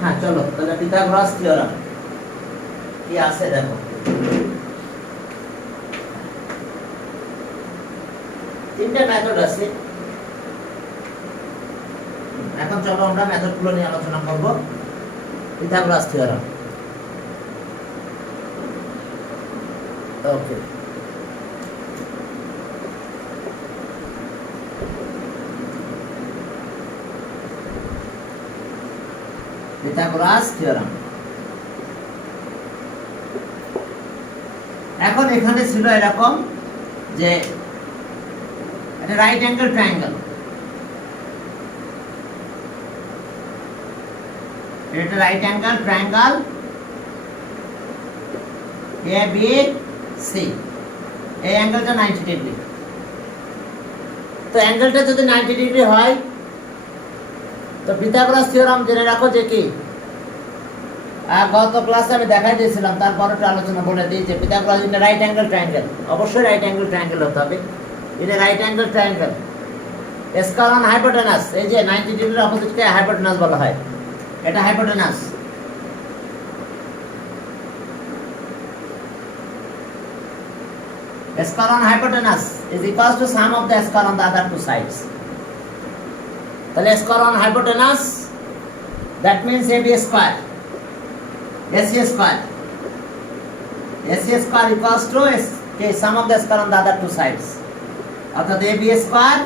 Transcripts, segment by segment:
হ্যাঁ চলো তাহলে পিথাগোরাস থিওরাম কি আছে দেখো। তিনটা মেথড আছে। এখন চলো আমরা মেথডগুলো নিয়ে আলোচনা করব। Pythagoras theorem. Okay, Pythagoras theorem. এখন এখানে ছিল এরকম যে একটা রাইট অ্যাঙ্গেল ট্রায়াঙ্গেল, এটা right angle triangle A B C, এই অ্যাঙ্গেলটা 90 ডিগ্রি। তো অ্যাঙ্গেলটা যদি 90 ডিগ্রি হয় তো পিথাগোরাস থিওরাম জেনে রাখো যে কি, গত ক্লাসে আমি দেখাই দিয়েছিলাম, তারপরে একটা আলোচনা বলে দিই যে Pythagoras in right angle triangle, অবশ্যই রাইট অ্যাঙ্গেল ট্রায়াঙ্গেল হতে হবে। In right angle triangle square on hypotenuse, এই যে 90 ডিগ্রির অপোজিটকে হাইপোটেনাস বলা হয়, এটা hypotenuse. Square on hypotenuse is equals to sum of the square on the other two sides. তাহলে square on hypotenuse, that means AB square, AC square, AC square equals to sum of the square on the other two sides. অর্থাৎ AB square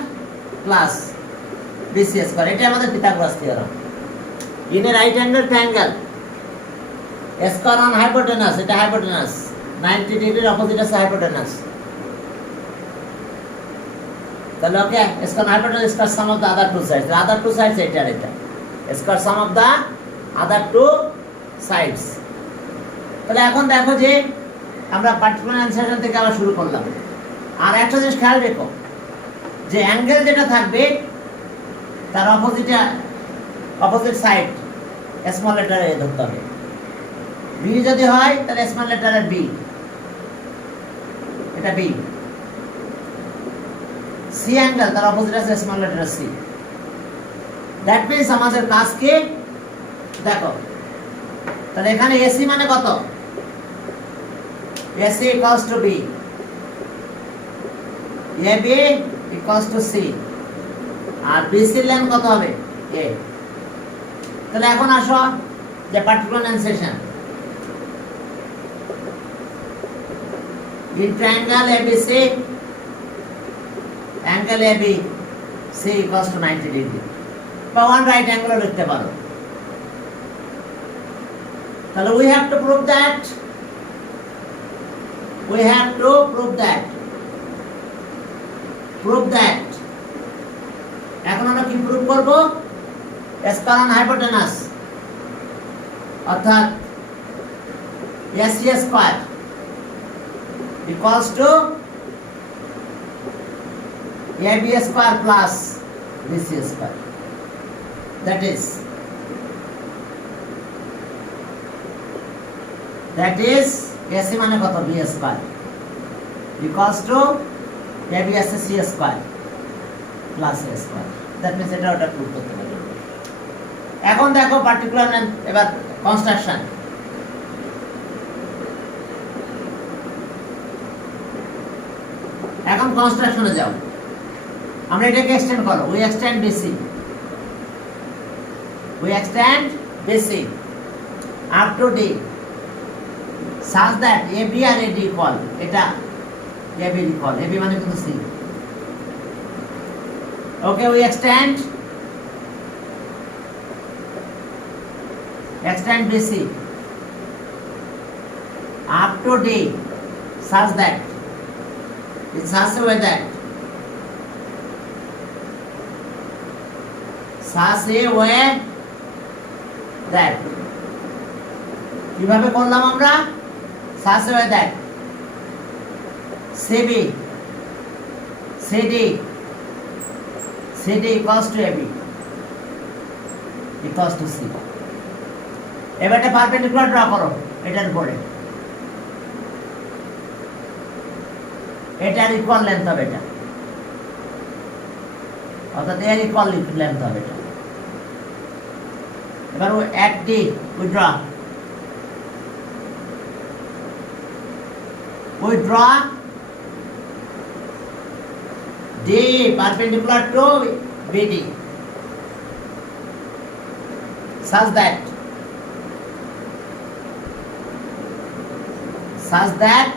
plus BC square, এটা আমাদের Pythagoras theorem. In a right angle triangle, square on hypotenuse, এটা hypotenuse, 90 ডিগ্রির opposite আছে hypotenuse। তাহলে okay, square hypotenuse square sum of the other two sides, other two sides এটা square sum of the other two sides. তাহলে এখন দেখো যে আমরা পার্টিকুলার অ্যানসার থেকে আবার শুরু করলাম। আর একটা জিনিস খেয়াল রেখো যে অ্যাঙ্গেল যেটা থাকবে তার অপোজিট সাইড স্মল লেটারে এ ধরতে হবে। বি যদি হয় তাহলে স্মল লেটারের বি, এটা বি। সি অ্যাঙ্গেল তার অপোজিট আছে small letter C. That means আমাদের কাজ কি দেখো, তাহলে এখানে এসি মানে কত, AC equals to B, AB equals to C, আর বিসি লেন্থ কত হবে এ। তাহলে এখন আসো যে পার্টিকুলার অ্যানসেশন in triangle ABC, angle AB C equals to 90 degree, বা ওয়ান রাইট অ্যাঙ্গেলও লিখতে পারো। তাহলে we have to prove that, এখন আমরা কি প্রুভ করব, স্কয়ার অন হাইপোটেনাস অর্থাৎ AC square equals two AB square plus BC square, that is AC মানে কত, B square equals to AB আছে C square plus A square, that means এটা ওটা প্রুভ করতে পারি। এখন দেখো পার্টিকুলার এবার কনস্ট্রাকশন। এখন কনস্ট্রাকশনে যাও, আমরা এটাকে এক্সটেন্ড করো, we extend BC up to D such that AB R AD equal, এটা AB equal, AB মানে কিন্তু C। Okay, we extend BC up to D such that, in such a way that কিভাবে করলাম আমরা, such a way that CD equals to AB equals to C। এবার একটা perpendicular draw করো এটার উপরে, এটার ইকুয়াল লেন্থ হবে এটা, অর্থাৎ এর ইকুয়াল লেন্থ হবে এটা। এবার at D we draw D perpendicular to BD such that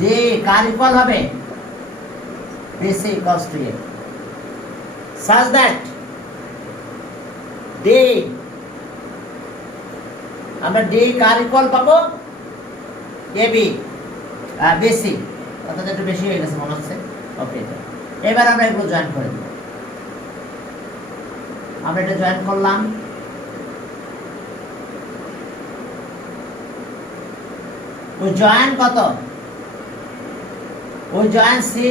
D car equal হবে BC equals to A such that D আমরা D কার ইকুয়াল পাবো AB BC অর্থাৎ একটু বেশি হয়ে গেছে মনে হচ্ছে ওকে এবার আমরা এগুলো জয়েন করে দেব আমরা এটা জয়েন করলাম ওই জয়েন কত ওই জয়েন সি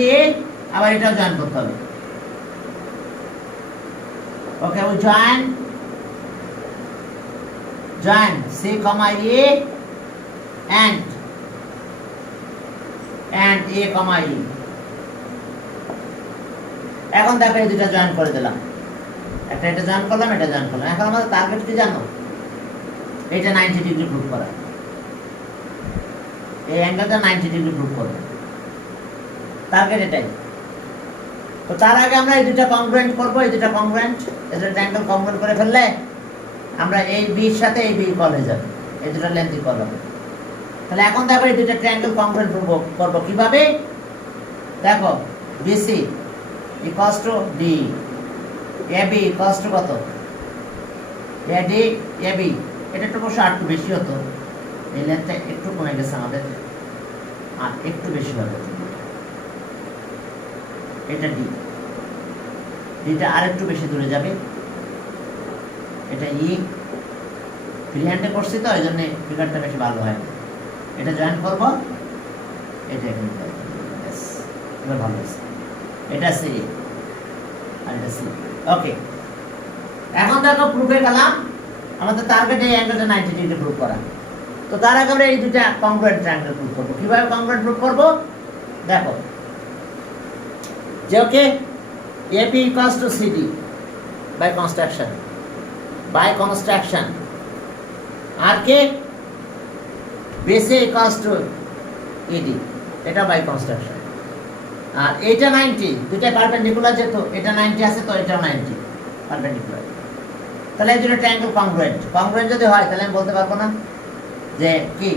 আবার এটাও জয়েন করতে হবে ওকে ওই join C comma A and A comma E এখন দেখো এই দুটো জয়েন করে দিলাম একটা এটা জয়েন করলাম এটা জয়েন করলাম এখন আমাদের টার্গেট কি জানো এটা 90 ডিগ্রি প্রুভ করা এই অ্যাঙ্গেলটা 90 ডিগ্রি প্রুভ করবে টার্গেট এটাই তো তার আগে আমরা এই দুটো কংগ্রুয়েন্ট করব এই দুটো কংগ্রুয়েন্ট এই দুটো অ্যাঙ্গেল কংগ্রুয়েন্ট করে ফেললে আমরা এই বি এর সাথে এই বি ইকুয়াল হয়ে যাবে এই দুটো লেন্থ ইকুয়াল হবে তাহলে এখন দেখো এই দুটো ট্রায়াঙ্গেল কংগ্রুয়েন্ট করব কিভাবে দেখো BC equals to D AB equals to কত AD AB এটা একটু অবশ্য একটু বেশি হতো এই লেন্থটা একটু কমে গেছে আমাদের আর একটু বেশি হবে এটা D এটা আর একটু বেশি দূরে যাবে এটা E ফ্রি হ্যান্ডে করছি তো এইজন্য ফিগারটা বেশি ভালো হয় এটা জয়েন করব এটা এখানে यस এবার ভালো আছে এটা সি আর এটা সি ওকে এখন দেখো প্রুফে গেলাম আমাদের টার্গেট এই অ্যাঙ্গেলটা 90 ডিগ্রি প্রুফ করা তো তার আগে আমরা এই দুটো কংগ্রুয়েন্ট ট্রায়াঙ্গেল প্রুফ করব কিভাবে কংগ্রুয়েন্ট প্রুফ করব দেখো যে okay AP equals to CD by construction আর কে BC equals to ED এটা বাই কনস্ট্রাকশন আর এটা 90 দুটো পারপেন্ডিকুলার যেত এটা 90 আছে তো এটাও 90 পারপেন্ডিকুলার তাহলে এই দুটো ট্রায়াঙ্গেল কংগ্রুয়েন্ট যদি হয় তাহলে আমি বলতে পারবো না যে কি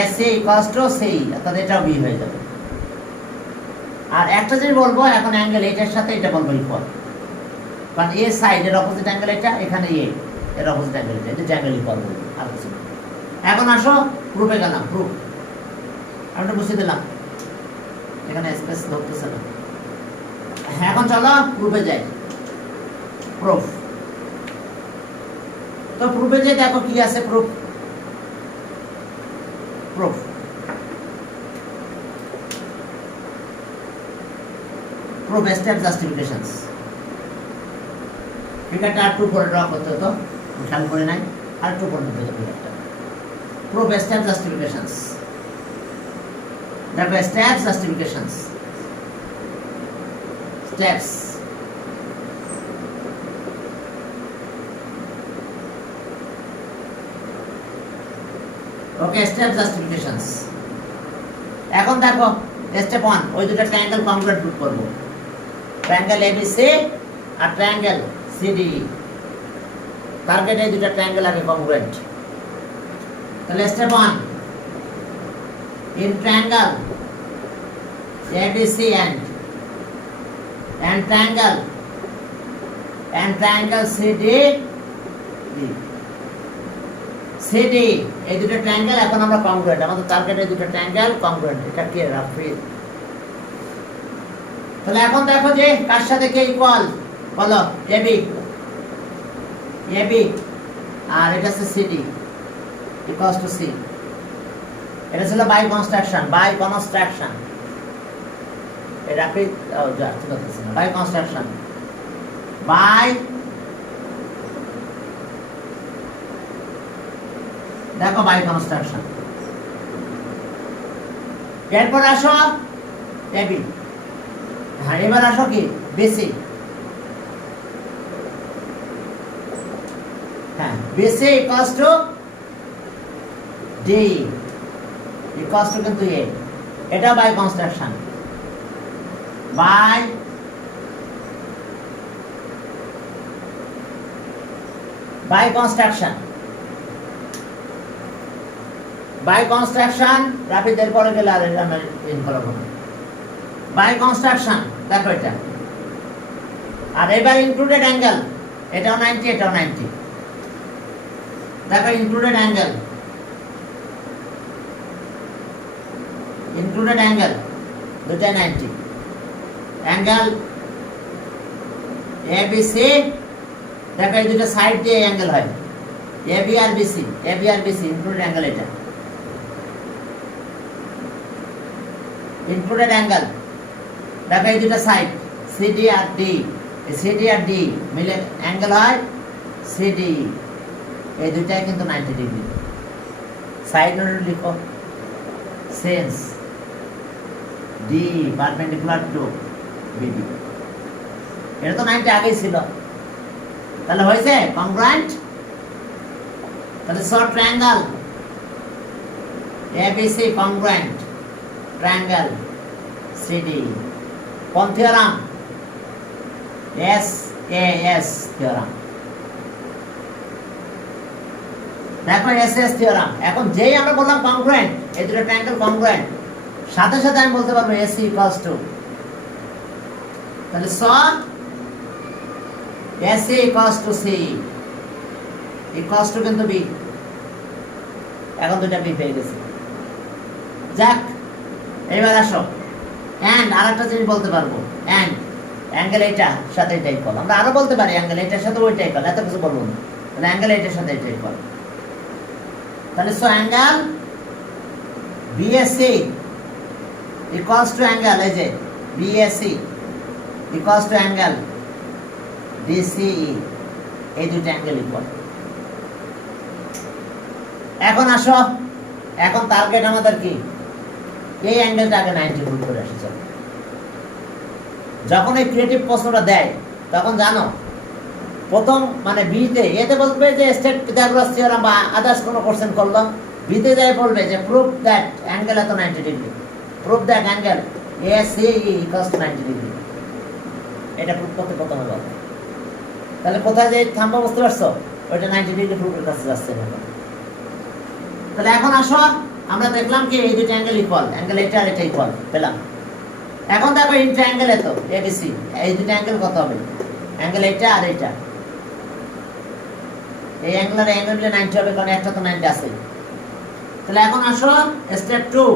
AC equals to C অর্থাৎ এটাও B হয়ে যাবে আর একটা জিনিস বলবো এখন অ্যাঙ্গেল এটার সাথে এটা বলবো ইকুয়াল কারণ A সাইডের অপোজিট অ্যাঙ্গেল এটা এখানে A এর অপোজিট অ্যাঙ্গেল এটা দুটো অ্যাঙ্গেল ইকুয়াল বলবো আর কিছু এখন আসো প্রুফে গেলাম প্রুফ আমরা বুঝিয়ে দিলাম এখানে স্পেস ধরতেছে না এখন চলো প্রুফে যাই প্রুফ তো প্রুফে যাই দেখো কি আছে প্রুফ স্টেপ জাস্টিফিকেশনস ফিগারটা আর টু করে ড্র করতে হতো খেয়াল করে নাই আর টু করে নিতে হতো ফিগারটা proof step justifications that were steps justifications steps okay step justifications এখন দেখো স্টেপ 1 ওই দুটো ট্রায়াঙ্গেল কংগ্রুয়েন্ট প্রুফ করব ট্রায়াঙ্গেল ABC আর ট্রায়াঙ্গেল CDE টার্গেট এই দুটো ট্রায়াঙ্গেল আগে কংগ্রুয়েন্ট তাহলে step 1 in triangle ABC and triangle CD এই দুটো ট্রায়াঙ্গেল এখন আমরা কংগ্রুয়েন্ট আমাদের টার্গেট এই দুটো ট্রায়াঙ্গেল কংগ্রুয়েন্ট এটা কি রাফি তাহলে এখন দেখো যে কার সাথে কে ইকুয়াল বলো AB আর এটা হচ্ছে CD equals to C এটা ছিল বাই কনস্ট্রাকশন এটা কি যা ঠিক আছে না বাই কনস্ট্রাকশন বাই দেখো বাই কনস্ট্রাকশন এরপর আসো AB হ্যাঁ এবার আসো কি BC হ্যাঁ, BC equals to D equals to কিন্তু A, এটা বাই কনস্ট্রাকশন, বাই কনস্ট্রাকশন রাফিদের পরে গেলে আর এটা আমরা ইন করবো না। বাই কনস্ট্রাকশন দেখো এটা, আর এবার ইনক্লুডেড অ্যাঙ্গেল, এটাও 90 এটাও 90, দেখো ইনক্লুডেড অ্যাঙ্গেল দুটাই 90, অ্যাঙ্গেল ABC, দেখো এই দুটো সাইড দিয়ে অ্যাঙ্গেল হয়, AB আর BC ইনক্লুডেড অ্যাঙ্গেল, এটা ইনক্লুডেড অ্যাঙ্গেল, দেখো এই দুটো সাইড CD আর D মিলে অ্যাঙ্গেল হয় CD, এই দুটাই কিন্তু 90 ডিগ্রি। সাইড নোট লিখো, sense D perpendicular to BD, এটা তো 90 আগেই ছিল, তাহলে হয়েছে কংগ্রুয়েন্ট। তাহলে short triangle ABC congruent triangle CD, কোন থিওরাম? SAS theorem. দেখো SAS থিওরাম, এখন যেই আমরা বললাম কংগ্রুয়েন্ট, এই দুটো ট্রায়াঙ্গেল কংগ্রুয়েন্ট, সাথে সাথে আমি বলতে পারবো AC ইকুয়ালস টু, তাহলে SA equals to C equals to কিন্তু B, এখন দুটা B পেয়ে গেছে। যাক, এইবার আসো এন্ড, আরেকটা জিনিস বলতে পারবো, এন্ড অ্যাঙ্গেল এইটার সাথে এটাই কল, আমরা আরো বলতে পারি অ্যাঙ্গেল এইটার সাথে ওইটাই কল, এত কিছু বলবো না, তাহলে অ্যাঙ্গেল এইটার সাথে এটাই কল। তাহলে angle BSC equals to angle, এই যে BSC equals to angle DCE, এই দুটো অ্যাঙ্গেল ইকুয়াল। এখন আসো, এখন টার্গেট আমাদের কি? এই অ্যাঙ্গেলটা আগে 90 ডিগ্রি করে আসে। চলো, যখন এই ক্রিয়েটিভ প্রশ্নটা দেয় তখন জানো প্রথম মানে বিতে, এতে বলবে যে স্টেট পিথাগোরাস থিওরাম বা আদার্স কোনো কোশ্চেন করলো, বিতে যাই বলবে যে প্রুফ দ্যাট অ্যাঙ্গেল এত 90 degree, proof that angle ACE equals to 90 degree, এটা প্রুফ করতে প্রথমে বলো। তাহলে কোথায় যে থাম্বা বুঝতে পারছো, ওইটা 90 ডিগ্রি প্রুফের কাছে যাচ্ছে। তাহলে এখন আসো, আমরা দেখলাম কি এই দুটো অ্যাঙ্গেল ইকুয়াল, অ্যাঙ্গেল এটা আর এটা ইকুয়াল পেলাম। এখন দেখো ইন ট্রায়াঙ্গেল এত ABC, এই দুটো অ্যাঙ্গেল কত হবে? অ্যাঙ্গেল এটা আর এটা, এই অ্যাঙ্গেল আর অ্যাঙ্গেল মিলে 90 হবে, কারণ একটা তো 90 আছে। তাহলে এখন আসো স্টেপ 2,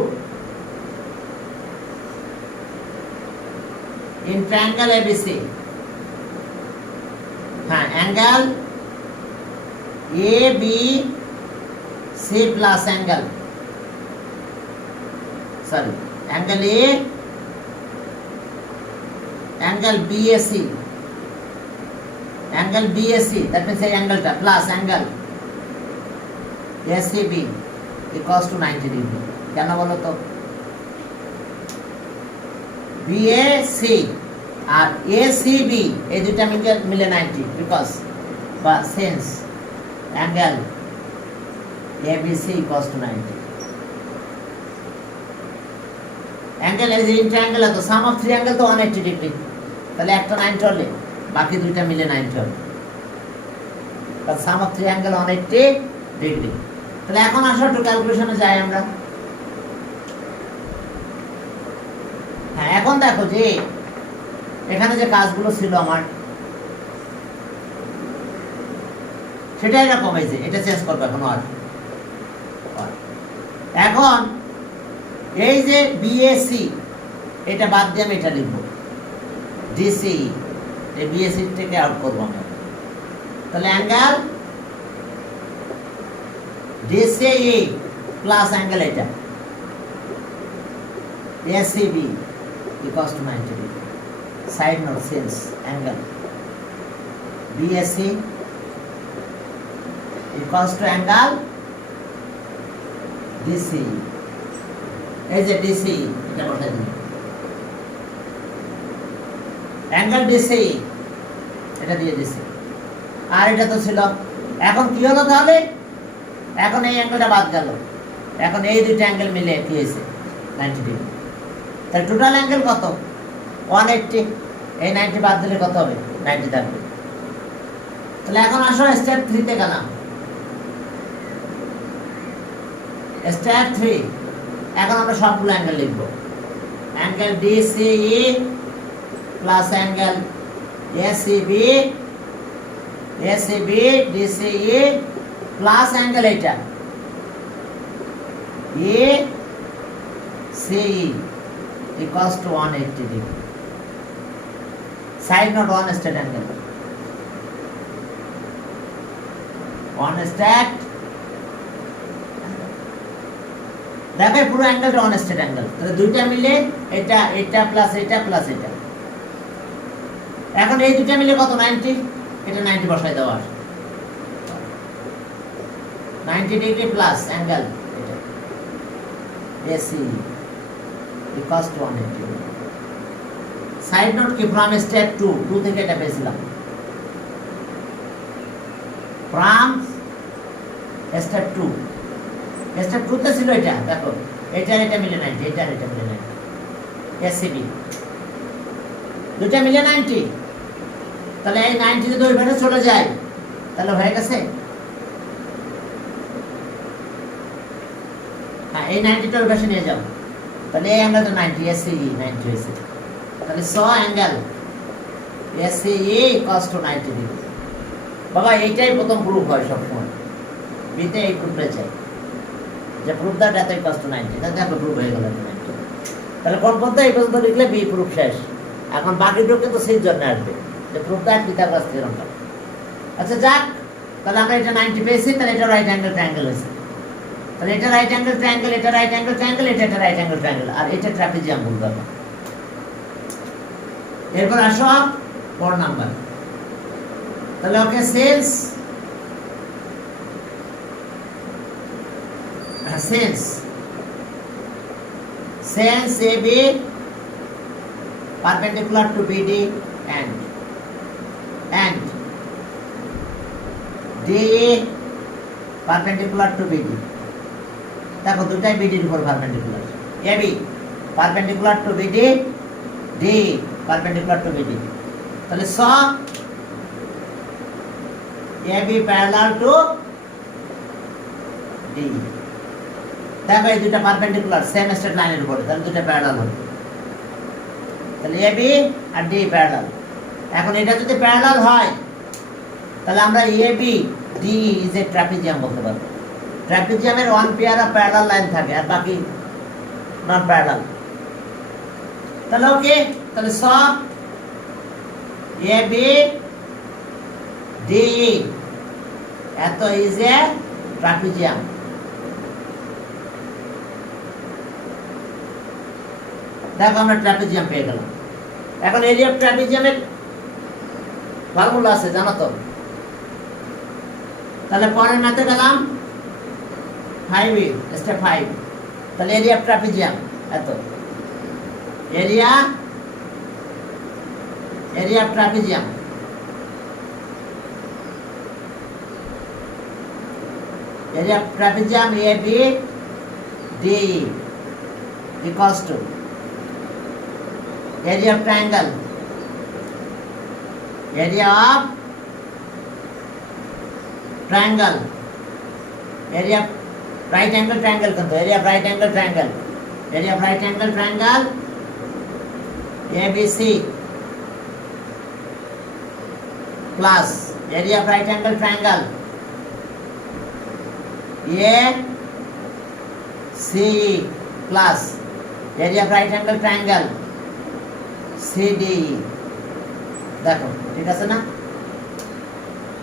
ইন ট্রায়াঙ্গেল ABC, হ্যাঁ angle ABC plus angle, sorry angle A, angle BAC, that means এই অ্যাঙ্গেলটা plus angle ACB equals to 90 degree. কেন বলো তো? BAC আর ACB এই দুইটা মিলে 90, বিকজ বা sense angle ABC equals to 90। Angle এই যে ইন্ট্রায়াঙ্গেল তো সাম অফ থ্রি অ্যাঙ্গেল তো 180 ডিগ্রি, তাহলে একটা 90 হলে বাকি দুইটা মিলে 90 হবে, তাহলে সাম অফ থ্রি অ্যাঙ্গেল 180 ডিগ্রি। তাহলে এখন আসো একটু ক্যালকুলেশনে যাই আমরা। হ্যাঁ, এখন দেখো যে এখানে যে কাজগুলো ছিল আমার, সেটা এরকম হয়েছে, এটা চেঞ্জ করবো এখন। আর এখন এই যে BAC এটা বাদ দিয়ে আমি এটা লিখবো DCE, এই BAC থেকে আউট করবো আমরা। তাহলে অ্যাঙ্গেল DCE প্লাস অ্যাঙ্গেল এটা ACB equals to 90 degree. Side note, sense angle BAC equals to angle DCE, এই যে DCE এটা বসাই দিই, অ্যাঙ্গেল DCE এটা দিয়ে দিছি। আর এটা তো ছিল এখন কি হলো তাহলে? এখন এই অ্যাঙ্গেলটা বাদ গেল, এখন এই দুইটা অ্যাঙ্গেল মিলে কি হয়েছে? 90 ডিগ্রি। তাহলে টোটাল অ্যাঙ্গেল কত? 180। এই 90 বাদ দিলে কত হবে? 90 থাকবে। তাহলে এখন আসো স্টেপ 3 তে গেলাম। স্টেপ 3, এখন আমরা সবগুলো অ্যাঙ্গেল লিখবো। Angle DCE plus angle ACB, ACB DCE plus angle এটা ACE equals to 180 degree. Side not one straight angle. One straight. দেখো পুরো অ্যাঙ্গেলটা ওয়ান স্ট্রেট অ্যাঙ্গেল। তাহলে দুইটা মিলে এটা এটা প্লাস এটা প্লাস এটা। এখন এই দুইটা মিলে কত? 90। এটা 90 বসাই দেওয়া আছে। 90 ডিগ্রি প্লাস অ্যাঙ্গেল এটা AC equals to 180. Side note কি? ফ্রম স্টেপ 2 থেকে এটা পেয়েছিলাম। ফ্রম স্টেপ 2, স্টেপ 2 তে ছিল এটা। দেখো এটা এটা মিলে 90, এটা এটা মিলে 90, ACB দুটা মিলে 90। তাহলে এই 90 যদি ওই পাশে চলে যায় তাহলে হয়ে গেছে। হ্যাঁ, এই 90টা ওই পাশে নিয়ে যাও, তাহলে এই অ্যাঙ্গেলটা 90, ACE 90 হয়েছে। তাহলে so angle ACE equals to 90 degree. বাবা এইটাই প্রথম প্রুফ হয় সবসময়, বিতে এই প্রুফটা চাই যে প্রুফ দ্যাট এত equals to 90। দেখো প্রুফ হয়ে গেল 90। তাহলে কোন পর্যন্ত? এই পর্যন্ত লিখলে বি প্রুফ শেষ। এখন বাকিটুকু কিন্তু সেই জন্য আসবে যে প্রুফ দ্যাট পিথাগোরাস থিওরেমটা। আচ্ছা যাক, তাহলে আমরা এটা 90 পেয়েছি, তাহলে এটা রাইট অ্যাঙ্গেল ট্রায়াঙ্গেল হয়েছে। তাহলে এটা রাইট অ্যাঙ্গেল ট্রায়াঙ্গেল, এটা রাইট অ্যাঙ্গেল ট্রায়াঙ্গেল, এটা রাইট অ্যাঙ্গেল ট্রায়াঙ্গেল, আর এটা ট্রাপিজিয়াম বলতে হবে। এরপর আসো 4 নাম্বার। তাহলে ওকে sense AB perpendicular to BD and DE perpendicular to BD. দেখো দুটাই BD এর উপর perpendicular. AB perpendicular to BD, DE perpendicular to BD. তাহলে so AB parallel to DE। দেখো এই দুটা পারপেন্ডিকুলার সেম স্ট্রেট লাইনের উপরে, তাহলে দুটো প্যারালাল হবে। তাহলে AB আর DE প্যারালাল। এখন এটা যদি প্যারালাল হয় তাহলে আমরা AB DE is a trapezium বলতে পারবো। ট্রাপিজিয়ামের one pair of parallel line থাকে আর বাকি নন প্যারালাল। তাহলে ওকে, তাহলে স AB DE এত ইজ এ ট্রাপিজিয়াম। দেখো আমরা ট্রাপিজিয়াম পেয়ে গেলাম। এখন এরিয়া অফ ট্রাপিজিয়ামের ফর্মুলা আছে জানো তো? তাহলে পরের ম্যাথে গেলাম 5 স্টেপ 5। তাহলে এরিয়া অফ ট্রাপিজিয়াম এত, area of trapezium AB DE equals to area of triangle, area of right angle triangle কিন্তু area of right angle triangle, ABC plus area of right angle triangle ACE plus area of right angle triangle CDE। দেখো ঠিক আছে না?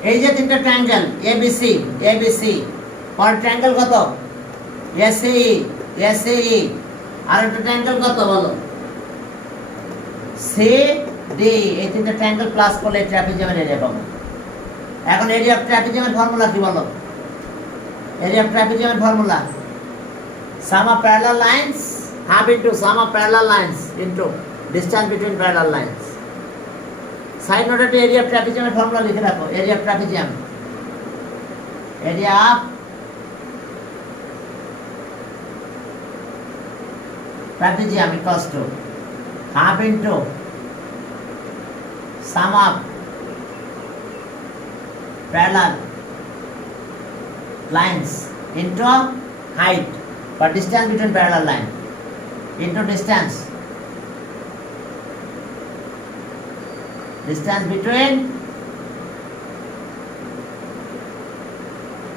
এই যে তিনটা triangle ABC পর triangle কত? ACE আর একটা ট্রায়াঙ্গেল কত বলো? CDE। এই তিনটা ট্রায়াঙ্গেল প্লাস করলে ট্রাপিজিয়ামের এরিয়া পাবো। এখন এরিয়া অফ ট্রাপিজিয়ামের ফর্মুলা কি বলো? এরিয়া অফ ট্রাপিজিয়ামের formula sum of parallel lines half into sum of parallel lines into distance between parallel lines. Side নোটে এরিয়া অফ ট্রাপিজিয়ামের ফর্মুলা লিখে রাখো। Area of trapezium area of trapezium equals to half into sum of parallel lines into height, but distance between parallel line into distance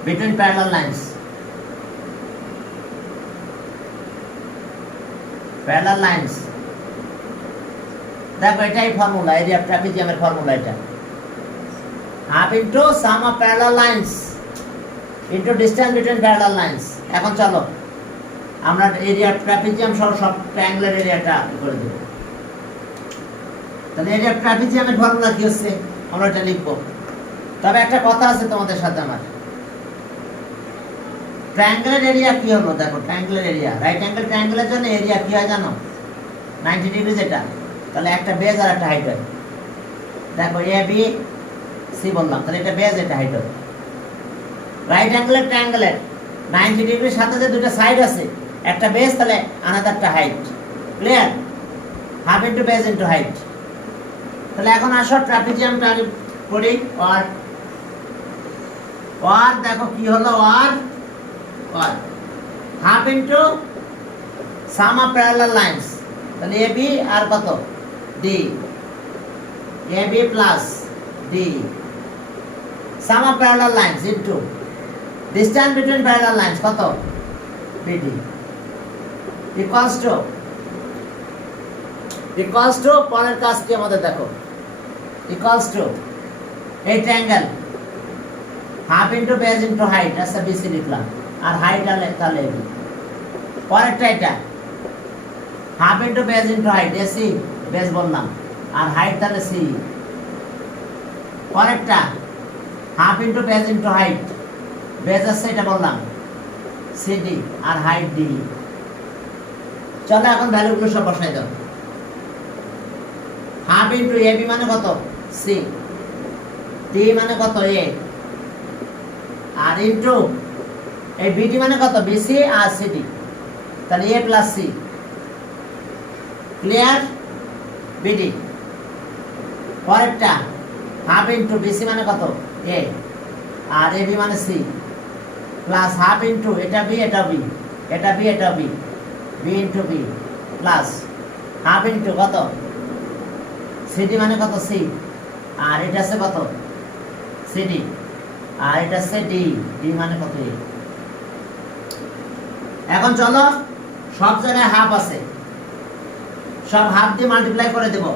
between parallel lines, দেখো এটাই formula, area ট্রাপিজিয়ামের formula এটা, half into sum of parallel lines into distance between parallel lines. এখন চলো আমরা area trapezium সহ সব triangular এরিয়াটা করে দেব। তাহলে এরিয়া ট্রাপিজিয়ামের ফর্মুলা কি হচ্ছে আমরা এটা লিখবো। তবে একটা কথা আছে তোমাদের সাথে আমার, ট্রায়াঙ্গুলার এরিয়া কি হলো, দেখো ট্রায়াঙ্গুলার এরিয়া, রাইট অ্যাঙ্গেল ট্রায়াঙ্গুলের জন্য এরিয়া কি হয় জানো, 90 ডিগ্রি যেটা, তাহলে একটা বেজ আর একটা হাইট হয়। দেখো এ বি সি বললাম, তাহলে এটা বেজ এটা হাইট হয়। রাইট অ্যাঙ্গেলের ট্রায়াঙ্গেলের 90 ডিগ্রির সাথে যে দুটো সাইড আছে, একটা বেজ তাহলে আনাদারটা height, clear, half into base into height. তাহলে এখন আসো ট্রাপিজিয়ামটা করি, ওয়ার দেখো কি হলো, ওয়ার half into sum of parallel lines, তাহলে এ বি আর কত D, A B plus D, sum of parallel lines into distance between parallel lines কত বিডি, ইকুয়ালস টু পরের কাজ কি আমাদের দেখো, ইকুয়ালস টু এই triangle half into base into height, আচ্ছা বিসি লিখলাম, আর হাইট আলে তাহলে এবি। পরেরটা এটা half into base into height, AC base বললাম, আর হাইট তাহলে সি। পরেরটা half into base into height, base আছে এটা বললাম সিডি, আর হাইট ডি। চলো এখন ভ্যালুগুলো সব বসাই দাও। হাফ ইন্টু এবি মানে কত সি, ডি মানে কত এ, আর ইন্টু এই বিডি মানে কত বিসি আর সিডি, তাহলে A plus C, clear, BD. পরেরটা হাফ ইন্টু বিসি মানে কত এ, আর এবি মানে সি, প্লাস হাফ ইন্টু এটা বি এটা বি, এটা বি এটা B, B into B, plus half into কত সিডি মানে কত সি, আর এটা আছে কত সিডি, আর এটা আছে ডি, ডি মানে কত এ। এখন চলো সব জায়গায় হাফ আছে, সব হাফ দিয়ে মাল্টিপ্লাই করে দেব।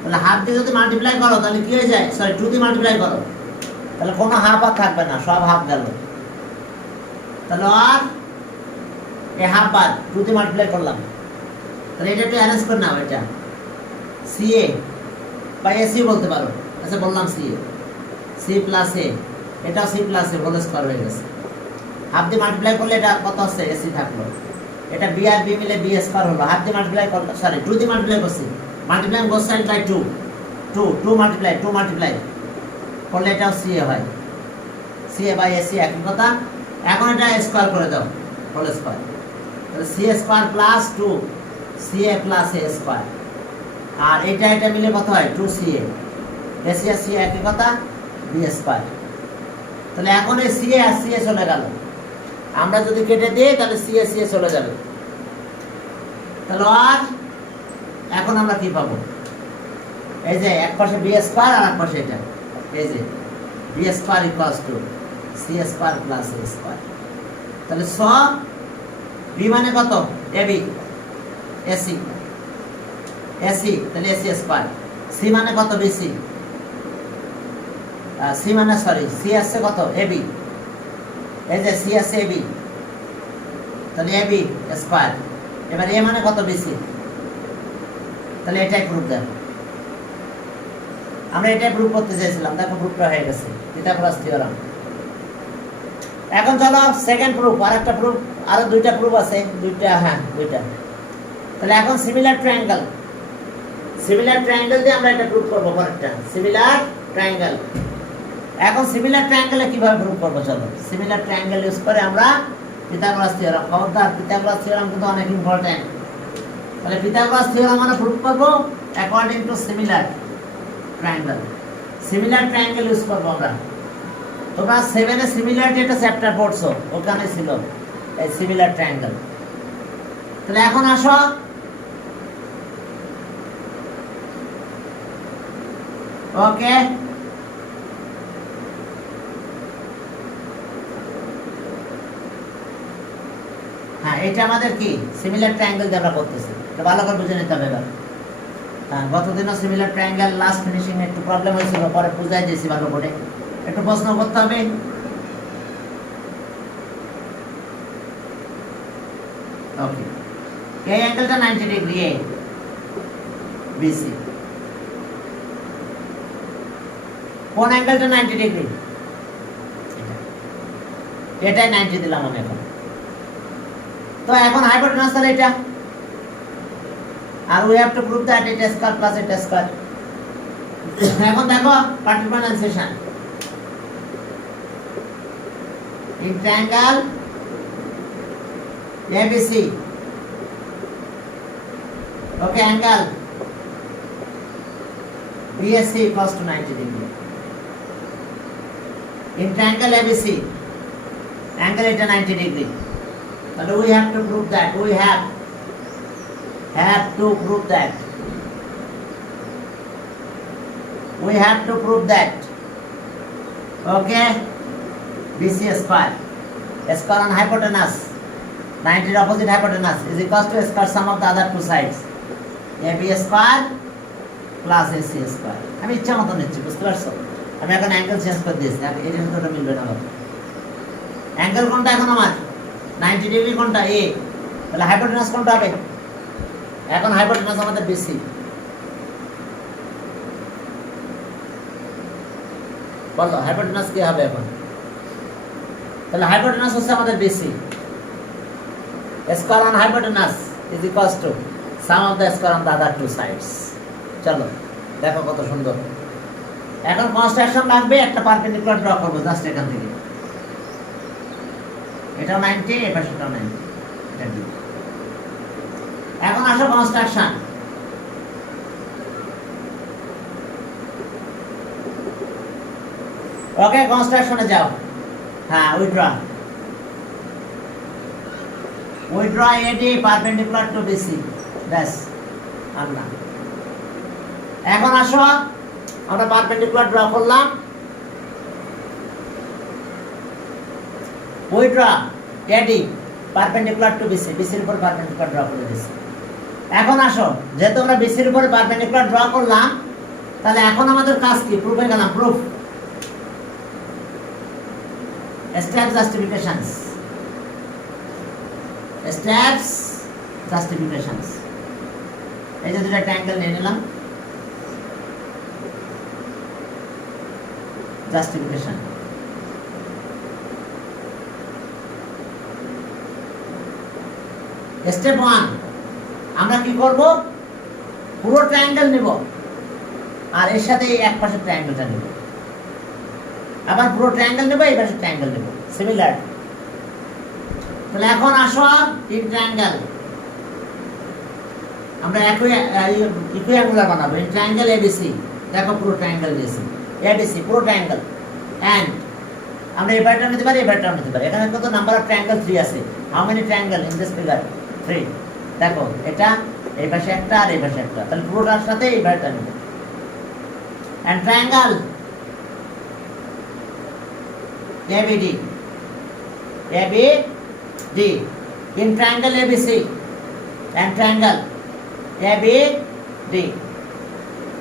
তাহলে হাফ দিয়ে যদি মাল্টিপ্লাই করো তাহলে কি হয়ে যায়, সরি 2 দিয়ে মাল্টিপ্লাই করো, তাহলে কোনো হাফ আর থাকবে না, সব হাফ গেল। তাহলে আর এই হাফ বার 2 দিয়ে মাল্টিপ্লাই করলাম, তাহলে এটা একটু অ্যারেঞ্জ করে নাও, এটা সিএ বা এসি বলতে পারো, আচ্ছা বললাম সিএ, সি প্লাস এ, এটাও সি প্লাস এ হোল স্কয়ার হয়ে গেছে। হাফ দিয়ে মাল্টিপ্লাই করলে এটা কত আছে এসি থাকলো, এটা বি আর বি মিলে বি স্কয়ার হলো, হাফ দিয়ে মাল্টিপ্লাই করলে সরি 2 দিয়ে মাল্টিপ্লাই করছি, multiply both side by 2 multiply করলে এটাও সিএ হয়, সিএ বাই এসি একই কথা। এখন এটা স্কয়ার করে দাও, হোল স্কয়ার, তাহলে C square plus 2 CA plus A square, আর এটা মিলে কত হয় 2 সিএ, এসি আর সিএ একই কথা, বি স্কয়ার। তাহলে এখন এই সিএ আর সিএ চলে গেল, আমরা যদি কেটে দিই তাহলে সিএ সিএ চলে যাবে। তাহলে আর এখন আমরা কি পাবো, এই যে এক পাশে বি স্কয়ার আর এক পাশে এটা, এই যে B square equals to C square plus A square. তাহলে স বি মানে কত এবি, এসি তাহলে এসি স্কয়ার, সি মানে কত বিসি, সি মানে সরি সি আসছে কত এবি, এই যে সি আসছে এবি, তাহলে এবি স্কয়ার। এবার এ মানে কত বিসি, তাহলে এটাই প্রুফ দেন, আমরা এটাই প্রুফ করতে চাইছিলাম, দেখো প্রুফটা হয়ে গেছে, পিথাগোরাস থিওরেম। এখন চলো সেকেন্ড প্রুফ, আর একটা প্রুফ, আরো দুইটা প্রুফ আছে, দুইটা, হ্যাঁ দুইটা। তাহলে এখন সিমিলার ট্রায়াঙ্গেল দিয়ে আমরা এটা প্রুফ করবো, পরেরটা সিমিলার ট্রায়াঙ্গেল। এখন সিমিলার ট্রায়াঙ্গেলে কিভাবে প্রুফ করব, চলো সিমিলার ট্রায়াঙ্গেল ইউজ করে আমরা পিথাগোরাস থিওরাম। খবরদার, পিথাগোরাস থিওরাম কিন্তু অনেক ইম্পর্টেন্ট। তাহলে পিথাগোরাস থিওরাম আমরা প্রুফ করব according to similar triangle. Similar triangle use করব আমরা। তোমরা 7 এ সিমিলারিটি একটা চ্যাপ্টার পড়ছো, ওখানে ছিল এই সিমিলার ট্রায়াঙ্গেল। তাহলে এখন আসো ওকে, হ্যাঁ এটা আমাদের কি সিমিলার ট্রায়াঙ্গেল দিয়ে আমরা করতেছি, এটা ভালো করে বুঝে নিতে হবে এবার। হ্যাঁ, গতদিনও সিমিলার ট্রায়াঙ্গেল লাস্ট ফিনিশিং একটু প্রবলেম হয়েছিল, পরে বুঝাই দিয়েছি ভালো করে। একটু প্রশ্ন করতে হবে। ওকে, এই অ্যাঙ্গেলটা 90 ডিগ্রি, এ বিসি। কোন অ্যাঙ্গেলটা 90 ডিগ্রি? এটাই 90 দিলাম আমি এখন। তো এখন হাইপোটেনাস তাহলে এটা, আর we have to prove that এটা স্কয়ার প্লাস এটা স্কয়ার। এখন দেখো পার্টিকুলারাইজেশন in triangle ABC. Okay, angle BSC equals to 90 degree. In triangle ABC, angle is 90 degree. But we have to prove that. We have to prove that. We have to prove that. Okay. BC square. Square on hypotenuse. 90 opposite hypotenuse is equals to square sum of the other two sides. AB square plus AC square. আমি ইচ্ছা মতো নিচ্ছি, বুঝতে পারছো? আমি এখন angle change করে দিয়েছি, এর সাথে ওটা মিলবে না। অ্যাঙ্গেল কোনটা এখন আমার 90 ডিগ্রি, কোনটা এ, তাহলে হাইপোটেনাস কোনটা হবে? এখন হাইপোটেনাস আমাদের BC। বলো হাইপোটেনাস কি হবে এখন? তাহলে হাইপোটেনাস হচ্ছে আমাদের BC। Square on hypotenuse is equals to sum of the square on the other two sides. চলো দেখো কত সুন্দর। এখন কনস্ট্রাকশন লাগবে, একটা পারপেন্ডিকুলার ড্র করব জাস্ট এখান থেকে। এটাও 90, এই পাশেটাও 90, এটা দি। এখন আসো কনস্ট্রাকশন। ওকে, কনস্ট্রাকশনে যাও। হ্যাঁ, withdraw AD perpendicular to BC, ব্যাস আনলাম। এখন আসো আমরা পারপেন্ডিকুলার ড্র করলাম। Withdraw AD perpendicular to BC, BC এর উপর পারপেন্ডিকুলার ড্র করে দিয়েছি। এখন আসো, যেহেতু আমরা BC এর উপর পারপেন্ডিকুলার ড্র করলাম, তাহলে এখন আমাদের কাজ কি? প্রুফে গেলাম। Proof steps justifications. Steps justifications. এই যে দুটো ট্রায়াঙ্গেল নিয়ে নিলাম, জাস্টিফিকেশন। স্টেপ 1, আমরা কি করব? পুরো ট্রায়াঙ্গেল নেব, আর এর সাথে এই এক পাশের ট্রায়াঙ্গেলটা নেব, আবার পুরো ট্রায়াঙ্গেল নেব, এই পাশে ট্রায়াঙ্গেল নেব, সিমিলার। তাহলে এখন আসো তিন ট্রায়াঙ্গেল আমরা ইকুইঅ্যাঙ্গুলার বানাবো। এই ট্রায়াঙ্গেল ABC, দেখো পুরো ট্রায়াঙ্গেল দিয়েছি ABC, পুরো ট্রায়াঙ্গেল। এন্ড আমরা এই পার্টটা নিতে পারি, এই পার্টটাও নিতে পারি। এখানে কত নাম্বার অফ ট্রায়াঙ্গেল? 3 আছে। How many triangle in this figure? 3। দেখো এটা এই পাশে একটা আর এই পাশে একটা, তাহলে পুরোটার সাথে এই পার্টটা নেব। And triangle ABD in triangle ABC and triangle ABD,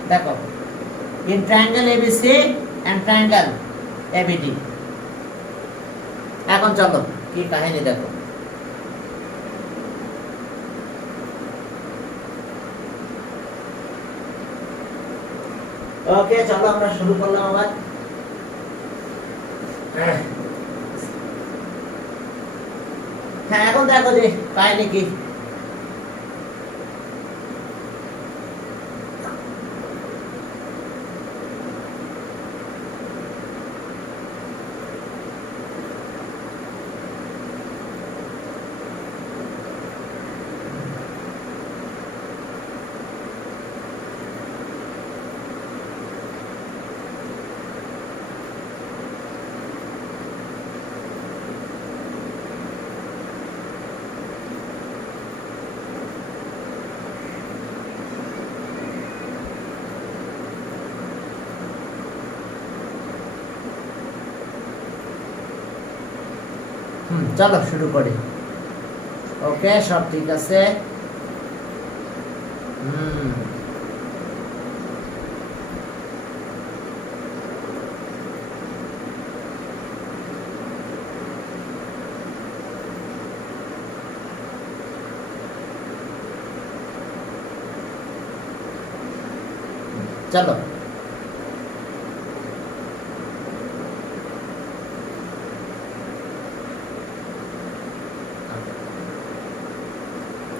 দেখো in triangle ABC and triangle ABD। এখন চলো কি কাহিনী দেখো। ওকে, চলো আমরা শুরু করলাম আবার। হ্যাঁ, এখন দেখো যে কাহিনী কি। চলো শুরু করি। ওকে, সব ঠিক আছে। চলো,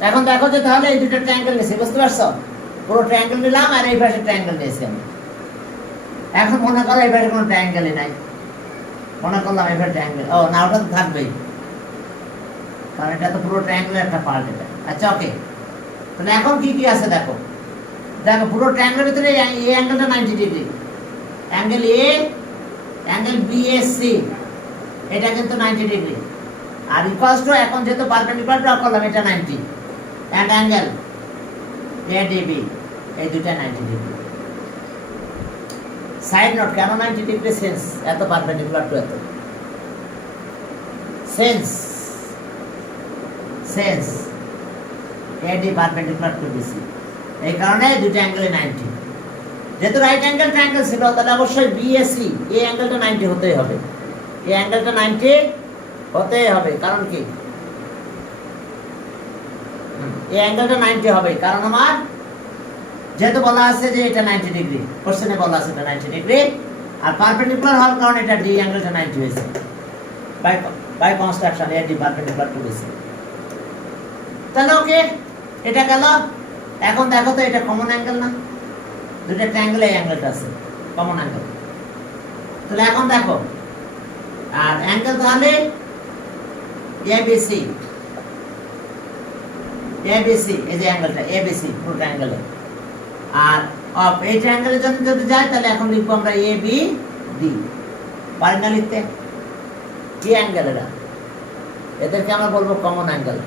এখন দেখো যে তাহলে এই দুটো ট্রায়াঙ্গেল নিয়েছি, বুঝতে পারছো? পুরো ট্রায়াঙ্গেল নিলাম আর এই পাশে ট্রায়াঙ্গেল নিয়েছি আমি। এখন মনে করো এই পাশে কোনো ট্রায়াঙ্গেলই নাই, মনে করলাম এই পাশে ট্রায়াঙ্গেল, ও না, ওটা তো থাকবেই, কারণ এটা তো পুরো ট্রায়াঙ্গেলের একটা পার্ট এটা। আচ্ছা, ওকে, তাহলে এখন কি কি আছে দেখো। দেখো পুরো ট্রায়াঙ্গেলের ভিতরে এই অ্যাঙ্গেলটা 90 ডিগ্রি, অ্যাঙ্গেল এ, অ্যাঙ্গেল বিএসসি, এটা কিন্তু 90 ডিগ্রি। আর ইকুয়ালস টু, এখন যেহেতু পারপেন্ডিকুলার ড্র করলাম, এটা 90, এন্ড অ্যাঙ্গেল এডিবি, এই দুটো 90 ডিগ্রি। সাইড নোট, কেন 90 ডিগ্রি? সেন্স, এত পারপেন্ডিকুলার টু এত, since since AD perpendicular to BC, এই কারণে দুটো অ্যাঙ্গেলে 90। যেহেতু রাইট অ্যাঙ্গেল ট্রায়াঙ্গেল ছিল, তাহলে অবশ্যই বিএসি, এই অ্যাঙ্গেলটা 90 হতেই হবে, এই অ্যাঙ্গেলটা 90 হতেই হবে। কারণ কি? এই অ্যাঙ্গেলটা 90 হবে, কারণ আমার যেহেতু বলা আছে যে এটা 90 ডিগ্রি, কোশ্চেনে বলা আছে এটা 90 ডিগ্রি, আর পারপেন্ডিকুলার হওয়ার কারণে এটা ডি অ্যাঙ্গেলটা 90 হয়েছে by construction A D perpendicular to BC. তাহলে ওকে, এটা গেল। এখন দেখো তো এটা কমন অ্যাঙ্গেল না? দুটো ট্রায়াঙ্গেলে এই অ্যাঙ্গেলটা আছে, কমন অ্যাঙ্গেল। তাহলে এখন দেখো, আর অ্যাঙ্গেল তাহলে এবিসি, এবিসি, এই যে অ্যাঙ্গেলটা এবিসি পুরো ট্রায়াঙ্গেলে। আর অফ এই ট্রায়াঙ্গেলের জন্য যদি যাই, তাহলে এখন লিখবো আমরা এ বি ডি। পারি না লিখতে? কি অ্যাঙ্গেল এরা? এদেরকে আমরা বলবো কমন অ্যাঙ্গেল।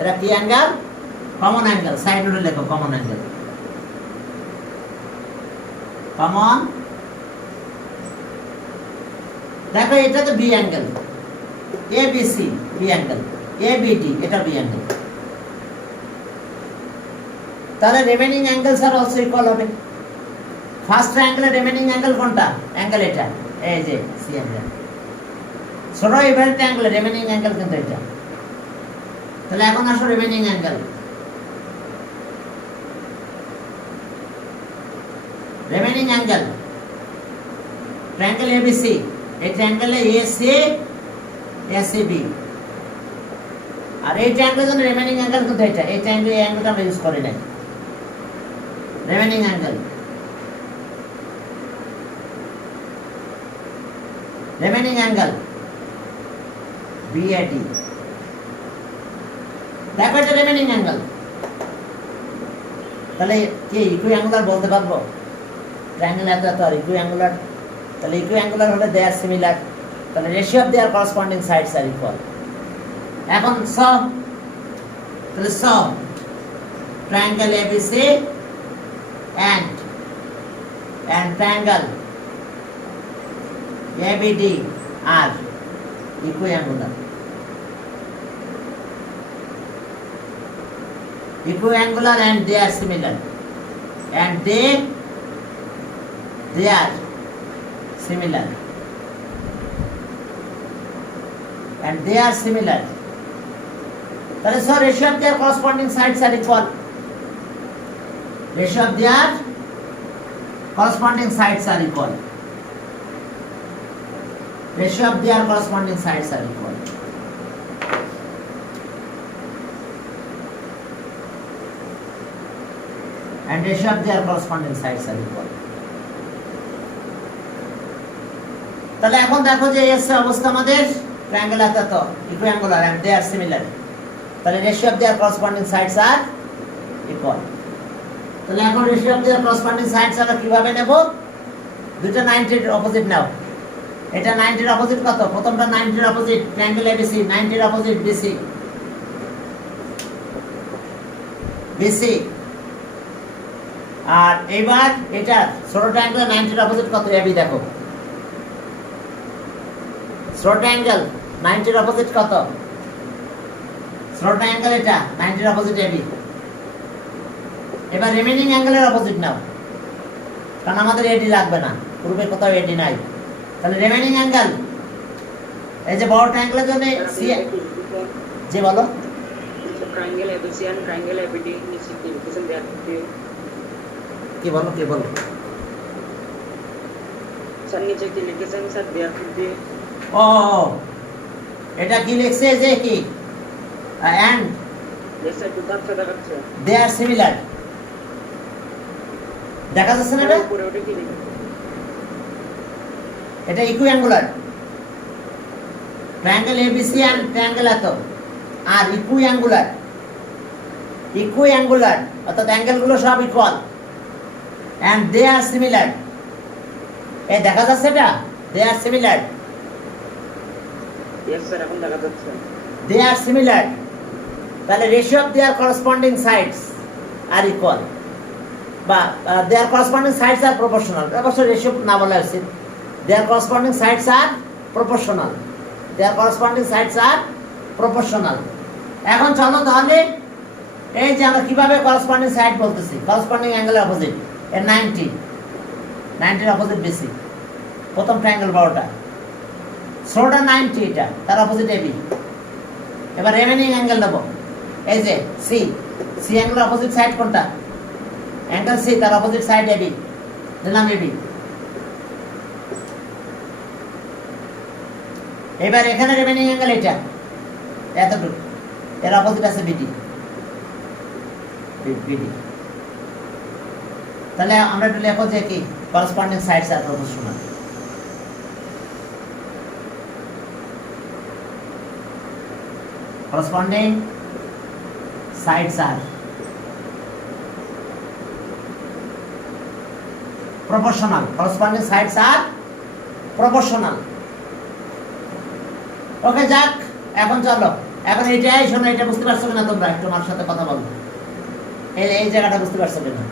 এরা কি অ্যাঙ্গেল? Common angle. সাইড নোটে লেখো কমন অ্যাঙ্গেল, কমন। দেখো এটা তো B angle, ABC B angle, ABD এটা বি অ্যাঙ্গেল। তাহলে রিমেইনিং অ্যাঙ্গেলস আর অলসো ইকুয়াল হবে। ফার্স্ট ট্রায়াঙ্গেলের রিমেইনিং অ্যাঙ্গেল কোনটা? অ্যাঙ্গেল এটা, এই যে সি অ্যাঙ্গেল। ছোট ইভেন্ট ট্রায়াঙ্গেলের রিমেইনিং অ্যাঙ্গেল কিন্তু এটা। তাহলে এখন আসো remaining angle. Remaining angle triangle ABC, এই ট্রায়াঙ্গেলে এসি এসিবি, আর এই ট্রায়াঙ্গেলের জন্য রিমেইনিং অ্যাঙ্গেল কিন্তু এটা। এই ট্রায়াঙ্গেলে এই অ্যাঙ্গেলটা আমরা ইউজ করি নাই। Remaining angle, remaining angle BAD. দেখো এটা রিমেইনিং অ্যাঙ্গেল। তাহলে কি ইকুই অ্যাঙ্গুলার বলতে পারবো? ট্রায়াঙ্গেল এত এত আর ইকুই অ্যাঙ্গুলার, তাহলে ইকুই অ্যাঙ্গুলার হলে দে আর সিমিলার, তাহলে ratio of their corresponding sides are equal. এখন সব, তাহলে সব triangle ABC and triangle ABD are equiangular. Equiangular and they are similar. And they are similar. And they are similar. That is, so ratio of their corresponding sides are equal. Ratio of their corresponding sides are equal. Ratio of their corresponding sides are equal. And ratio of their corresponding sides are equal. তাহলে এখন দেখো যে এসে অবস্থা আমাদের triangle এত এত ইকুইঅ্যাঙ্গুলার and they are similar. তাহলে ratio of their corresponding sides are equal. তাহলে এখন ratio of their corresponding sides আমরা কিভাবে নেব? দুটো 90 এর অপোজিট নাও। এটা 90 এর অপোজিট কত? প্রথমটা 90 এর অপোজিট ট্রায়াঙ্গেল এবিসি, 90 এর অপোজিট বিসি, বিসি। আর এবার এটা ছোট ট্রায়াঙ্গেল 90 এর অপোজিট কত? এবি। দেখো ছোট ট্রায়াঙ্গেল 90 এর অপোজিট কত? শ্রোট অ্যাঙ্গেল এটা 90 এর অপোজিট এবি। এবার রিমেইনিং অ্যাঙ্গেলের অপোজিট নাও, কারণ আমাদের এডি লাগবে না, গ্রুপে কোথাও এডি নাই। তাহলে রিমেইনিং অ্যাঙ্গেল এই যে বড় ট্রায়াঙ্গেলের জন্য সি, যে বলো triangle ABC and triangle ABD निश्चित लिमिटेशन देयर কি বলো কি বলো सर नीचे की लिमिटेशन सर देयर बी ও এটা কি লিখছে যে কি এন্ড जैसे দুধার সাদা করছে দে আর সিমিলার, দেখা যাচ্ছে না? এটা পুরো ওটা কি লিখছে? এটা equiangular triangle ABC and triangle এত আর ইকুইঅ্যাঙ্গুলার, ইকুইঅ্যাঙ্গুলার অর্থাৎ অ্যাঙ্গেলগুলো সব equal and they are similar. এই দেখা যাচ্ছে এটা, they are similar, yes sir এখন দেখা যাচ্ছে দে আর সিমিলার। তাহলে ratio of their corresponding sides are equal, বা their corresponding sides are proportional. অবশ্য রেশিও না বলা উচিত, their corresponding sides are proportional, their corresponding sides are proportional. এখন চলো তাহলে এই যে আমরা কিভাবে করসপন্ডিং সাইড বলতেছি, করসপন্ডিং অ্যাঙ্গেলের অপোজিট এর 90, 90 এর অপোজিট বেসি, প্রথম ট্রায়াঙ্গেল বড়টা ছোটটা 90, এটা তার অপোজিট এবি। এবার রিমেইনিং অ্যাঙ্গেল দেব, এই যে সি, সি অ্যাঙ্গেলের অপোজিট সাইড কোনটা? অ্যাঙ্গেল সি, তার অপোজিট সাইড এবি, দিলাম এবি। এবার এখানে রিমেইনিং অ্যাঙ্গেল এটা এতটুকু, এর অপোজিট আছে বিডি, বিডি। তাহলে আমরা একটু লেখো যে কি corresponding sides are proportional. corresponding sides are proportional, corresponding sides are proportional. Okay যাক, এখন চলো, এখন এইটাই শোনো, এটা বুঝতে পারছো কিনা তোমরা? একটু আমার সাথে কথা বলো, এই জায়গাটা বুঝতে পারছো কিনা?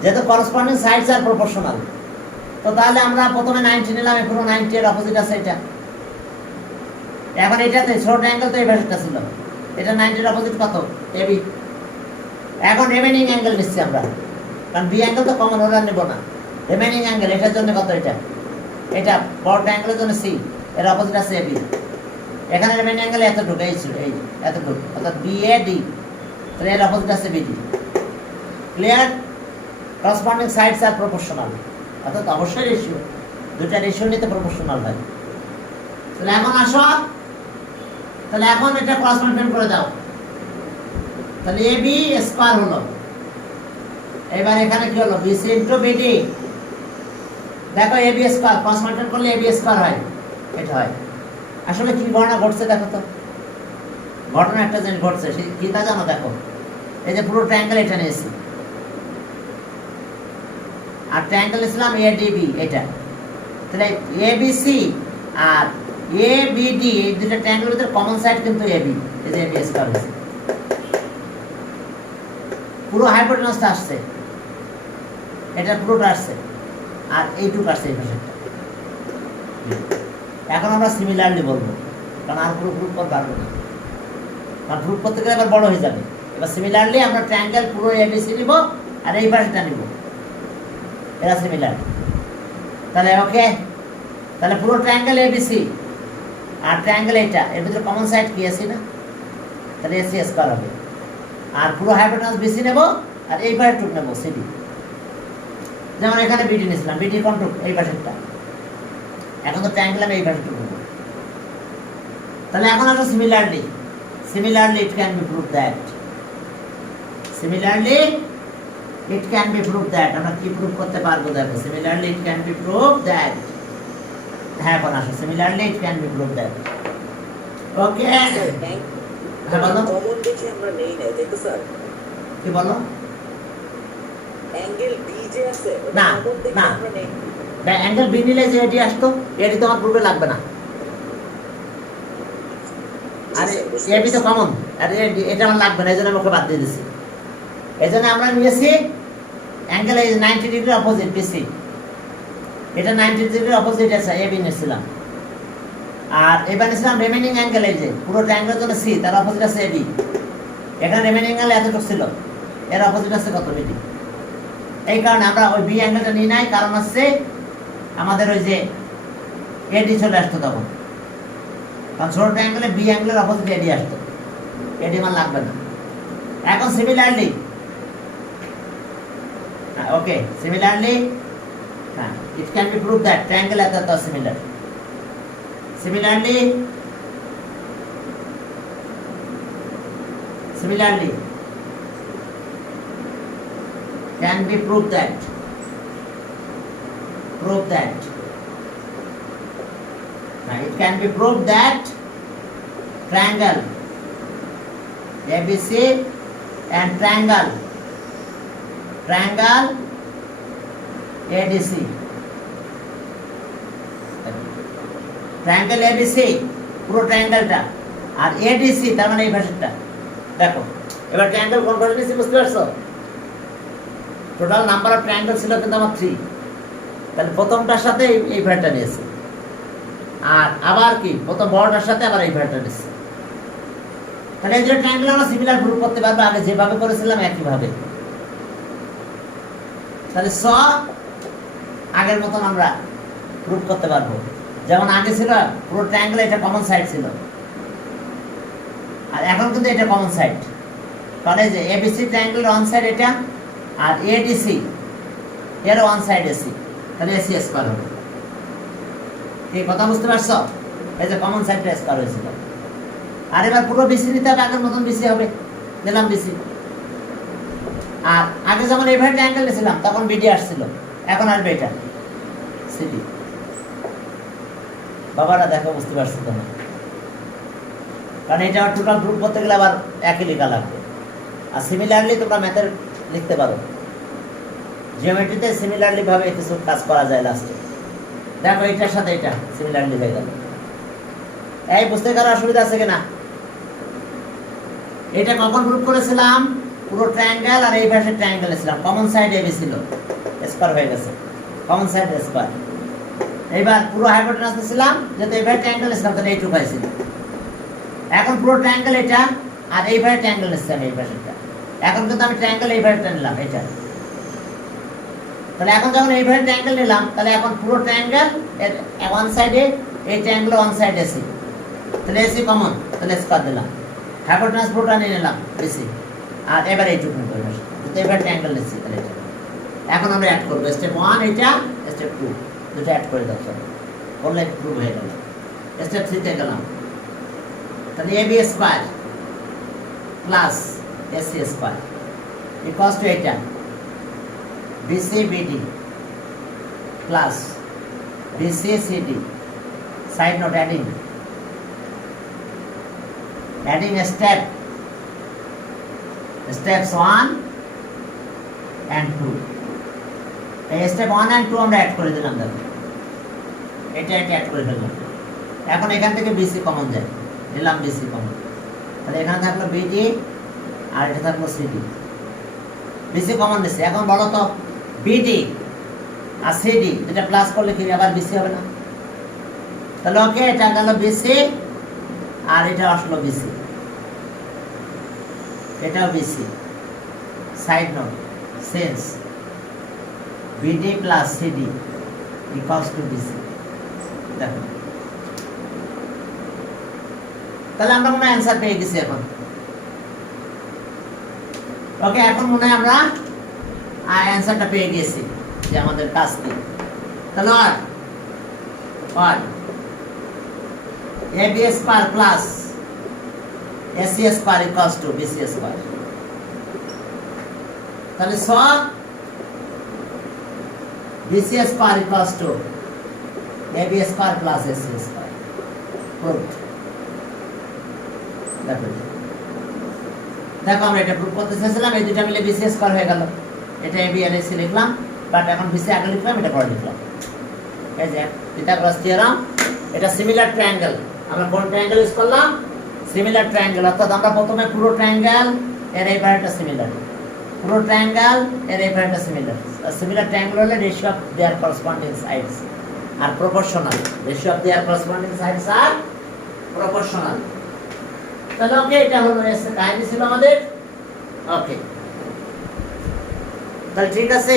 যেহেতু corresponding sides are proportional, তো তাহলে আমরা প্রথমে 90 নিলাম, এখন 90 এর অপোজিট আছে এটা। এখন এটাতে শর্ট অ্যাঙ্গেল তো এই পাশেরটা ছিল, এটা 90 এর অপোজিট কত? এবি। এখন রিমেইনিং অ্যাঙ্গেল নিচ্ছি আমরা, কারণ বি অ্যাঙ্গেল তো কমন ওরা নেব না। রিমেইনিং অ্যাঙ্গেল এটার জন্য কত? এটা, এটা বড় অ্যাঙ্গেলের জন্য সি, এর অপোজিট আছে এবি। এখানে রিমেইনিং অ্যাঙ্গেল এতটুকু, এই ছিল এই এতটুকু, অর্থাৎ বি এ ডি, তাহলে এর অপোজিট আছে BD. Clear? Corresponding sides are proportional, অর্থাৎ অবশ্যই রেশিও, দুটা রেশিও নিতে প্রপোর্শনাল হয়। তাহলে এখন আসো, তাহলে এখন এটা ক্রস মাল্টিপ্লাই করে দাও, তাহলে এবি স্কয়ার হলো। এবার এখানে কি হলো? BC into BD. দেখো এবি স্কয়ার ক্রস মাল্টিপ্লাই করলে এবি স্কয়ার হয়, এটা হয়। আসলে কি ঘটনা ঘটছে দেখো তো, ঘটনা একটা জিনিস ঘটছে, সেই কি তা জানো? দেখো এই যে পুরো ট্রায়াঙ্গেল এটা নিয়েছি, আর ট্রায়াঙ্গেল ইসলাম এডিবি এটা, তাহলে এবিসি আর এবিডি এই দুটো ট্রায়াঙ্গেলের ভিতরে কমন সাইড কিন্তু এবি, এই যে এবি স্কয়ার হয়েছে, পুরো হাইপোটেনাসটা আসছে, এটা পুরোটা আসছে, আর এইটুকু আসছে এই পাশেরটা। এখন আমরা সিমিলারলি বলবো, কারণ আর পুরো গ্রুপ করতে পারবো না, কারণ গ্রুপ করতে গেলে আবার বড় হয়ে যাবে। এবার সিমিলারলি আমরা ট্রায়াঙ্গেল পুরো এবিসি নিব, আর এই পাশেটা নিব, এটা সিমিলার। তাহলে ওকে, তাহলে পুরো ট্রায়াঙ্গেল এবিসি আর ট্রায়াঙ্গেল এটা, এর ভিতরে কমন সাইড কি আছে না? তাহলে এসি স্কয়ার হবে, আর পুরো হাইপোটেনাস বিসি নেব, আর এই পাশে টুক নেব সিডি। যেমন এখানে বিডি নিয়েছিলাম, বিডি কোন টুক? এই পাশেরটা। এখন তো ট্রায়াঙ্গেল আমি এই পাশে টুক নেব। তাহলে এখন আসো similarly, similarly it can be prove that, similarly it can be prove that. আমরা কি প্রুভ করতে পারবো? দেখো similarly it can be prove that. হ্যাঁ, এখন আসো similarly it can be prove that. Okay, হ্যাঁ বলো। কমন দেখে আমরা নেই না, দেখো স্যার কি বলো? অ্যাঙ্গেল বি যে আছে না, কমন দেখে না। আমরা নেই। অ্যাঙ্গেল বি নিলে যে এটি আসতো, এটি তোমার গ্রুপে লাগবে না। আর এবি তো কমন, আর এটা আমার লাগবে না, এই জন্য আমি ওকে বাদ দিয়ে দিচ্ছি। এই জন্য আমরা নিয়েছি অ্যাঙ্গেল এই 90 ডিগ্রি অপোজিট বিসি, এটা 90 ডিগ্রির অপোজিট আছে এ বি নিয়েছিলাম। আর এবার নিয়েছিলাম রিমেইনিং অ্যাঙ্গেল, এই যে পুরো ট্রায়াঙ্গেলের জন্য সি, তার অপোজিট আছে এ বি। এখানে রিমেইনিং অ্যাঙ্গেল এতটুকু ছিল, এর অপোজিট আছে কত, বিডি। এই কারণে আমরা ওই বি অ্যাঙ্গেলটা নিই নাই, কারণ হচ্ছে আমাদের ওই যে এডি চলে আসতো তখন, কারণ ছোট ট্রায়াঙ্গেলে বি অ্যাঙ্গেলের অপোজিট এডি আসতো, এডি মান লাগবে না। এখন similarly, okay, similarly it can be proved that triangle are similar. Similarly, can be proved that it can be proved that triangle ABC and triangle ADC, triangle ABC পুরো ট্রায়াঙ্গেলটা, আর এডিসি তার মানে এই ভাষাটা। দেখো এবার ট্রায়াঙ্গেল কোন ভাষা নিয়েছি বুঝতে পারছো? টোটাল নাম্বার অফ ট্রায়াঙ্গেল ছিল কিন্তু আমার 3, তাহলে প্রথমটার সাথে এই ভাষাটা নিয়েছি, আর আবার কি প্রথম বড়টার সাথে আবার এই ভাষাটা নিয়েছি। তাহলে এই যে ট্রায়াঙ্গেল আমরা সিমিলার প্রুফ করতে পারবো, আগে যেভাবে করেছিলাম একইভাবে। তাহলে আগের মতন আমরা প্রুফ করতে পারবো, যেমন আগে ছিল পুরো ট্রায়াঙ্গেল এটা কমন সাইড ছিল, আর এখন কিন্তু এটা কমন সাইড। তাহলে যে এবিসি ট্রায়াঙ্গেলের ওয়ান সাইড এটা, আর এডিসি এর ওয়ান সাইড এসি, তাহলে এসি স্কয়ার হবে। কি কথা বুঝতে পারছো? এই যে কমন সাইডটা স্কয়ার হয়েছিল। আর এবার পুরো বিসি নিতে হবে, আগের মতন বিসি হবে, নিলাম বিসি। আর আগে যখন এইভাবে ট্রায়াঙ্গেল নিয়েছিলাম তখন বিডি আসছিল, এখন আসবে এটা সিডি। বাবারা দেখো বুঝতে পারছো তো না? কারণ এটা টোটাল প্রুফ করতে গেলে আবার একই লেখা লাগবে। আর সিমিলারলি তোমরা ম্যাথের লিখতে পারো, জিওমেট্রিতে সিমিলারলি ভাবে কিছু কাজ করা যায় লাস্টে। দেখো এটার সাথে এটা সিমিলারলি হয়ে গেল। এই বুঝতে কারো অসুবিধা আছে কিনা? এটা কখন প্রুফ করেছিলাম? পুরো ট্রায়াঙ্গেল আর এই পাশে ট্রায়াঙ্গেল ছিলাম, কমন সাইড এবি ছিল, স্কয়ার হয়ে গেছে, কমন সাইড স্কয়ার। এইবার পুরো হাইপোটেনাস ছিলাম, যেহেতু এইভাবে ট্রায়াঙ্গেল ছিলাম তাহলে এইটুকু পাইছিল। এখন পুরো ট্রায়াঙ্গেল এটা, আর এইভাবে ট্রায়াঙ্গেল নিচ্ছিলাম এই পাশেটা। এখন কিন্তু আমি ট্রায়াঙ্গেল এইভাবে নিলাম এটা। তাহলে এখন যখন এইভাবে ট্রায়াঙ্গেল নিলাম, তাহলে এখন পুরো ট্রায়াঙ্গেল এর ওয়ান সাইডে এই ট্রায়াঙ্গেল ওয়ান সাইড এসি, তাহলে এসি কমন, তাহলে স্কয়ার দিলাম। হাইপোটেনাস পুরোটা নিয়ে নিলাম বেশি, আর এবার এইটুকু করবো, এবার ট্রায়াঙ্গেল নিচ্ছি। তাহলে এটা এখন আমরা অ্যাড করবো, স্টেপ 1 এটা, স্টেপ 2 দুটো অ্যাড করে দাও, সব করলে প্রুভ হয়ে গেল। স্টেপ 3 তে গেলাম, তাহলে AB square plus AC square equals to এটা BC BD plus BC CD. Side note, adding steps 1 and 2। এই স্টেপ 1 and 2 আমরা অ্যাড করে দিলাম। দেখো এটা অ্যাড করে দিলাম। এখন এখান থেকে বিসি কমন যায়, নিলাম বিসি কমন, তাহলে এখানে থাকলো বিডি আর এটা থাকলো সিডি। বিসি কমন দিচ্ছে। এখন বলো তো বিডি আর সিডি এটা প্লাস করলে কি আবার বিসি হবে না? তাহলে ওকে, এটা গেল বিসি আর এটা আসলো বিসি, এটাও BC. Side note, since BD plus CD equals to BC. দেখো তাহলে আমরা মনে হয় অ্যান্সার পেয়ে গেছি এখন। ওকে, এখন মনে হয় আমরা অ্যান্সারটা পেয়ে গেছি যে আমাদের কাজ কি। তাহলে আর AB square plus AC square equals to BC square. তাহলে BC square equals to AB square plus AC square. Proved. দেখো আমরা এটা প্রুফ করতে চেয়েছিলাম, এই দুটা মিলে বিসি স্কয়ার হয়ে গেল। এটা এবি আর এসি লিখলাম, বাট এখন বিসি আগে লিখলাম, এটা পরে লিখলাম। এই যে পিথাগোরাস থিওরাম, এটা সিমিলার ট্রায়াঙ্গেল। আমরা কোন ট্রায়াঙ্গেল ইউজ করলাম? Similar triangle. অর্থাৎ আমরা প্রথমে পুরো ট্রায়াঙ্গেল এর এই পার্টটা সিমিলার, পুরো ট্রায়াঙ্গেল এর এফআইটা সিমিলার। সিমিলার ট্রায়াঙ্গেল হলে ratio of their corresponding sides are proportional. Ratio of their corresponding sides are proportional. তাহলে ওকে, এটা হলো কাহিনী ছিল আমাদের। ওকে, তাহলে ঠিক আছে।